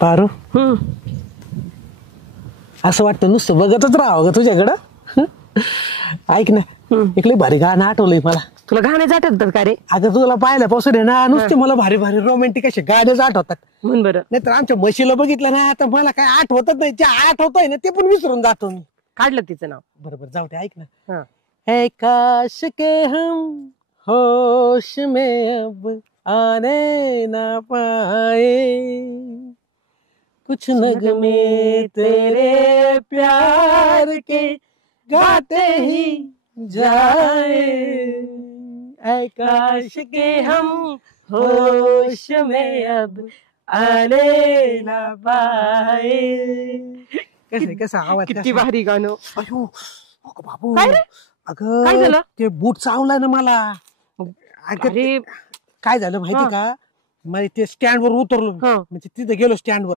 पारू असं वाटतं नुसतं बघतच राहावं ग तुझ्याकडं. ऐक ना, इकडे भारी गाणं आठवलंय मला. तुला गाण्याच आठवतात का रे? अगं तुला पाहिल्यापासून आहे ना नुसते मला भारी भारी रोमॅन्टिक असे गाणेच आठवतात. म्हण बरं. नाहीतर आमच्या म्हशीला बघितलं ना आता मला काय आठवतच नाही. जे आठवतंय ना ते पण विसरून जातो मी. काढलं तिचं नाव. बरोबर, जाऊ दे. ऐक ना, हा. है काश के हम होश में अब आने ना पाए, कुछ नगमे तेरे प्यार के गाते ही जाए, ऐ काश के हम होश में अब आने ना पाए. कसा आवाज, किती भारी गाणं. अयो अगं बाबू, काय रे? अगं काय झालं? ते बूट चावलाय ना मला. अगं अरे काय झालं माहिती का, मी ते स्टँड वर उतरलो, हा. म्हणजे तिथे गेलो स्टँड वर.